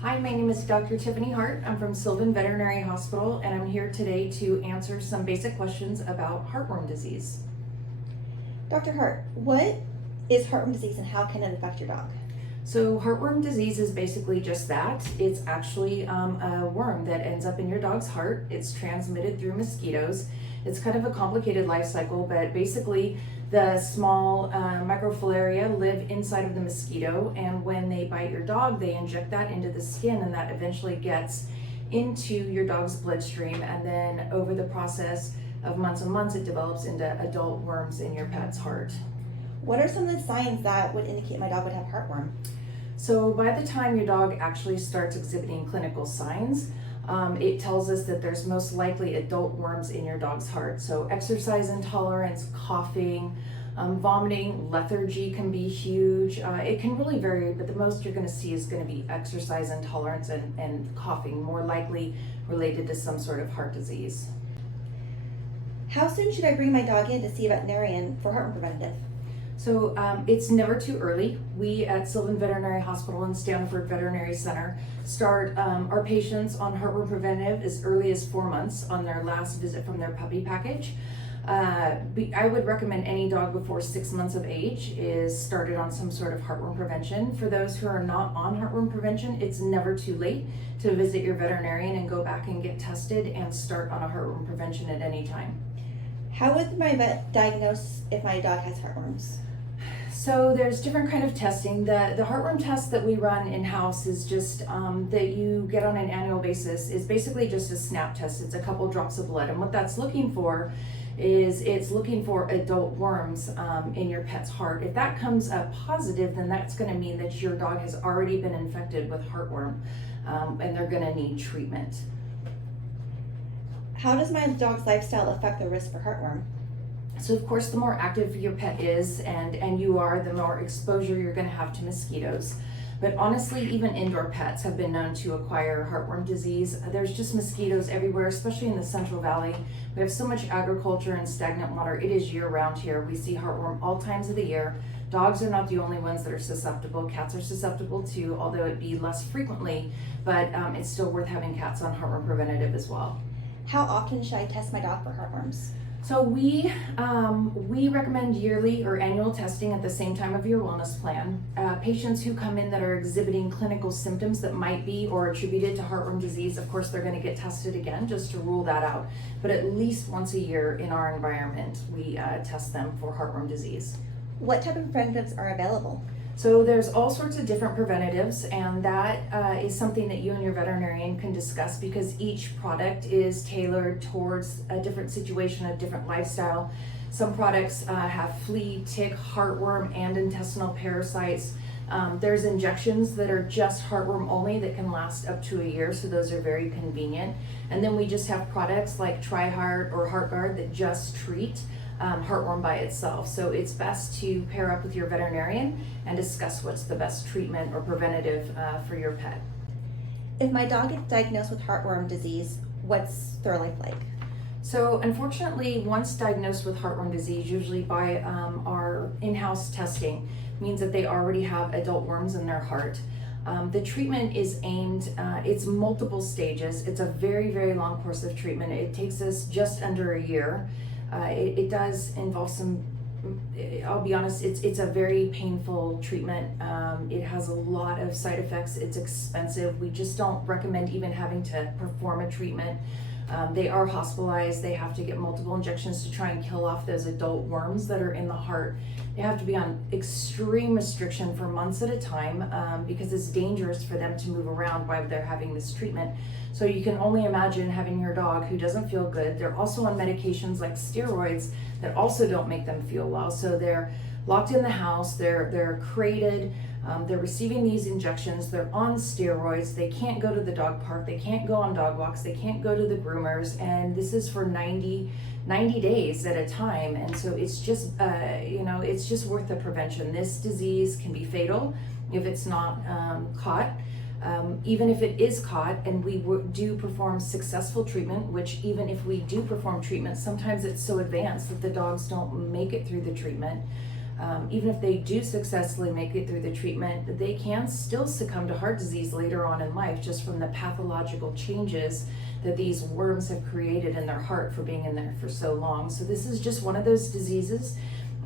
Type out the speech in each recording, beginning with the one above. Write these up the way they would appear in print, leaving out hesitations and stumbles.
Hi, my name is Dr. Tiffany Hart. I'm from Sylvan Veterinary Hospital, and I'm here today to answer some basic questions about heartworm disease. Dr. Hart, what is heartworm disease and how can it affect your dog? So heartworm disease is basically just that. It's actually a worm that ends up in your dog's heart. It's transmitted through mosquitoes. It's kind of a complicated life cycle, but basically the small microfilaria live inside of the mosquito, and when they bite your dog, they inject that into the skin, and that eventually gets into your dog's bloodstream, and then over the process of months and months, it develops into adult worms in your pet's heart. What are some of the signs that would indicate my dog would have heartworm? So by the time your dog actually starts exhibiting clinical signs, it tells us that there's most likely adult worms in your dog's heart. So exercise intolerance, coughing, vomiting, lethargy can be huge. It can really vary, but the most you're going to see is going to be exercise intolerance and coughing, more likely related to some sort of heart disease. How soon should I bring my dog in to see a veterinarian for heartworm preventative? So it's never too early. We at Sylvan Veterinary Hospital and Stanford Veterinary Center start our patients on heartworm preventative as early as 4 months on their last visit from their puppy package. I would recommend any dog before 6 months of age is started on some sort of heartworm prevention. For those who are not on heartworm prevention, it's never too late to visit your veterinarian and go back and get tested and start on a heartworm prevention at any time. How would my vet diagnose if my dog has heartworms? So there's different kind of testing. The heartworm test that we run in-house is just that you get on an annual basis. Is basically just a snap test. It's a couple drops of blood, and what that's looking for is it's looking for adult worms in your pet's heart. If that comes up positive, then that's going to mean that your dog has already been infected with heartworm, and they're going to need treatment. How does my dog's lifestyle affect the risk for heartworm? So of course, the more active your pet is and you are, the more exposure you're going to have to mosquitoes. But honestly, even indoor pets have been known to acquire heartworm disease. There's just mosquitoes everywhere, especially in the Central Valley. We have so much agriculture and stagnant water. It is year-round here. We see heartworm all times of the year. Dogs are not the only ones that are susceptible. Cats are susceptible too, although it be less frequently, but it's still worth having cats on heartworm preventative as well. How often should I test my dog for heartworms? So we recommend yearly or annual testing at the same time of your wellness plan. Patients who come in that are exhibiting clinical symptoms that might be or attributed to heartworm disease, of course, they're going to get tested again just to rule that out. But at least once a year in our environment, we test them for heartworm disease. What type of preventatives are available? So there's all sorts of different preventatives, and that is something that you and your veterinarian can discuss because each product is tailored towards a different situation, a different lifestyle. Some products have flea, tick, heartworm, and intestinal parasites. There's injections that are just heartworm only that can last up to a year, so those are very convenient. And then we just have products like TriHeart or HeartGuard that just treat heartworm by itself. So it's best to pair up with your veterinarian and discuss what's the best treatment or preventative for your pet. If my dog gets diagnosed with heartworm disease, what's their life like? So unfortunately, once diagnosed with heartworm disease, usually by our in-house testing, means that they already have adult worms in their heart. The treatment is aimed, it's multiple stages. It's a very, very long course of treatment. It takes us just under a year. It does involve some, I'll be honest, it's a very painful treatment. It has a lot of side effects. It's expensive. We just don't recommend even having to perform a treatment. They are hospitalized. They have to get multiple injections to try and kill off those adult worms that are in the heart. They have to be on extreme restriction for months at a time because it's dangerous for them to move around while they're having this treatment. So you can only imagine having your dog who doesn't feel good. They're also on medications like steroids that also don't make them feel well. So they're locked in the house, they're crated, they're receiving these injections, they're on steroids, they can't go to the dog park, they can't go on dog walks, they can't go to the groomers, and this is for 90 days at a time. And so it's just, it's just worth the prevention. This disease can be fatal if it's not caught. Even if it is caught and we do perform successful treatment, which even if we do perform treatment, sometimes it's so advanced that the dogs don't make it through the treatment. even if they do successfully make it through the treatment, they can still succumb to heart disease later on in life just from the pathological changes that these worms have created in their heart for being in there for so long. So this is just one of those diseases.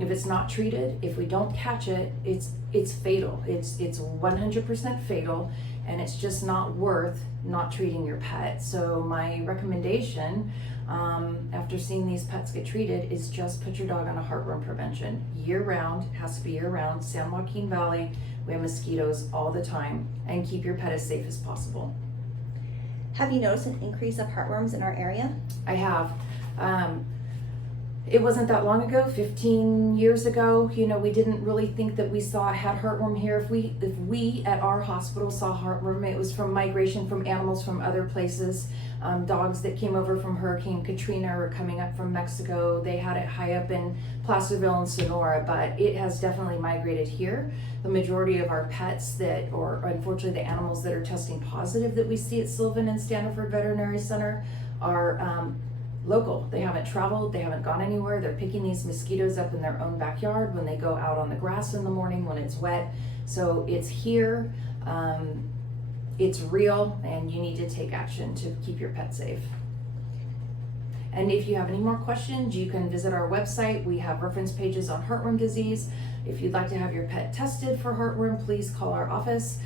If it's not treated, if we don't catch it, it's fatal. It's 100% fatal, and it's just not worth not treating your pet. So my recommendation, after seeing these pets get treated, is just put your dog on a heartworm prevention year round. It has to be year round. San Joaquin Valley, we have mosquitoes all the time, and keep your pet as safe as possible. Have you noticed an increase of heartworms in our area? I have. It wasn't that long ago, 15 years ago, we didn't really think that we had heartworm here. If we at our hospital saw heartworm, it was from migration from animals from other places. Dogs that came over from Hurricane Katrina or coming up from Mexico. They had it high up in Placerville and Sonora, but it has definitely migrated here. The majority of our pets or unfortunately the animals that are testing positive that we see at Sylvan and Standiford Veterinary Center are local. They haven't traveled, they haven't gone anywhere. They're picking these mosquitoes up in their own backyard when they go out on the grass in the morning when it's wet. So it's here, it's real, and you need to take action to keep your pet safe. And if you have any more questions, you can visit our website. We have reference pages on heartworm disease. If you'd like to have your pet tested for heartworm, please call our office.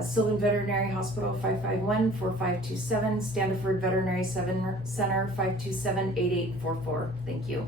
Sylvan Veterinary Hospital 551-4527, Standiford Veterinary Center 527-8844. Thank you.